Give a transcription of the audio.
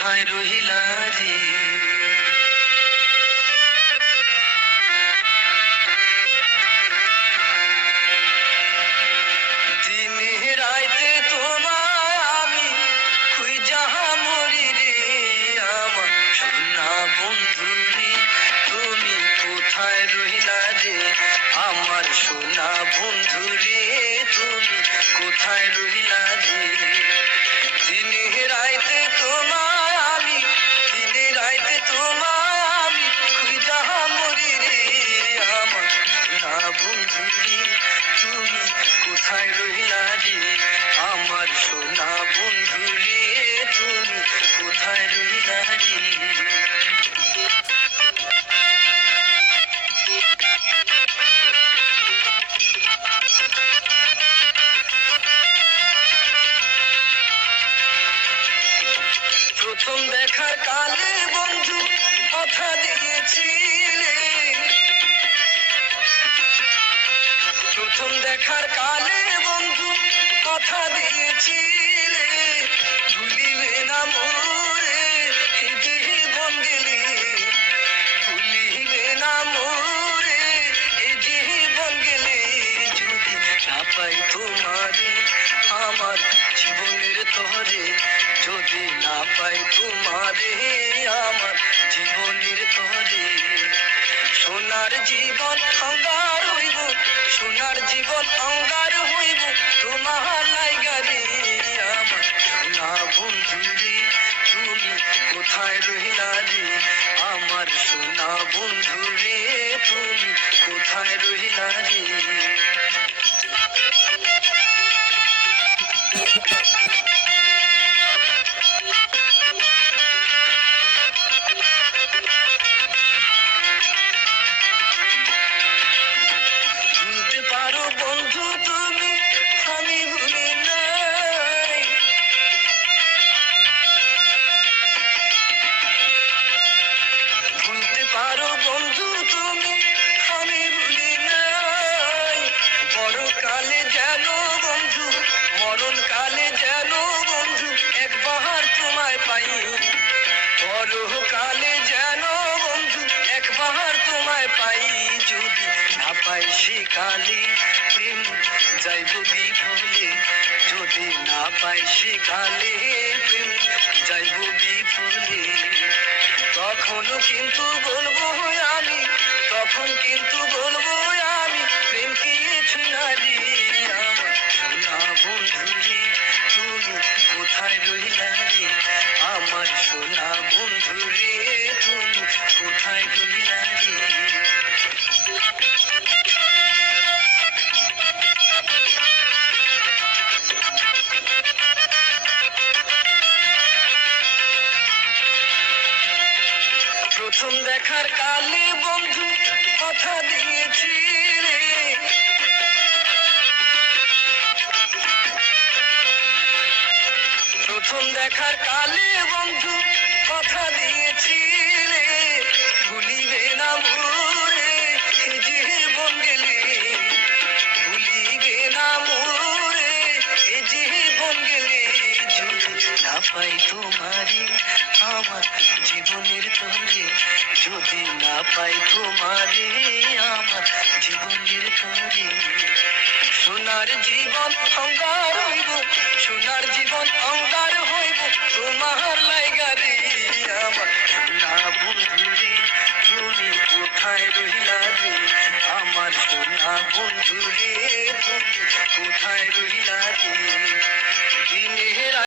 কোথায় রহিলা রে? দিনে রাইতে তোমায় আমি খুঁজা মরি রে, আমার সোনা বন্ধু রে, তুমি কোথায় রহিলা রে? আমার সোনা বন্ধু রে, তুমি কোথায় রহিলা রে? দিনে রাইতে তোমায় আমি, দিনে রাইতে তোমায় আমি খুঁজা মরি রে, আমার সোনা বন্ধু রে, তুমি কোথায় রহিলা রে? আমার সোনা বন্ধু রে, তুমি কোথায় রহিলা রে? প্রথম দেখার কালে বন্ধু কথা দিয়েছিলে, প্রথম দেখার কালে বন্ধু কথা দিয়েছিলে, ভুলিবে না মোরে জীবন গেলে, ভুলিবে না মোরে জীবন গেলে, যদি না পাই তোমারে আমার জীবনের তরে, যদি না পাই তোমারে আমার জীবনের তরে, সোনার জীবন অঙ্গার হইব, সোনার জীবন অঙ্গার হইব তোমার লাইগা রে, আমার সোনা বন্ধু রে, তুমি কোথায় রহিলা রে? আমার সোনা বন্ধু রে, তুমি কোথায় রহিলা রে? ভুলতে পারো বন্ধু তুমি, আমি ভুলি নাই, ভুলতে পারো বন্ধু তুমি, আমি ভুলি নাই, বড় কালে যেন বন্ধু, মরণ কালে যেন বন্ধু একবার তোমায় পাই, বড় কালে যেন বন্ধু একবার তোমায় পাই, যদি না পাই সে কালে প্রেম যাইব বিফলে, যদি না পাই সে কালে প্রেম যাইব বিফলে, তখনও কিন্তু বলবো আমি, তখন কিন্তু বলবো আমি, প্রেম কি ছুঁয়ারি, আমার সোনা বন্ধু রে, তুমি কোথায় রহিলা রে? আমার সোনা বন্ধু রে, তুমি কোথায় রহিলা রে? প্রথম দেখার কালে বন্ধু কথা দিয়েছিলে, প্রথম দেখার কালে বন্ধু কথা দিয়েছিলে, ভুলিবে না মোরে জীবন গেলে, ভুলিবে না মোরে জীবন গেলে, যদি না পাই তোমারে আমার জীবনের তরে, যদি না পাই তোমারে আমার জীবনের তরে, সোনার জীবন অঙ্গার হইব, সোনার জীবন অঙ্গার হইব তোমার লাইগা রে, আমার সোনা বন্ধু রে, তুমি কোথায় রহিলা রে? আমার সোনা বন্ধু রে, তুমি কোথায় রহিলা রে?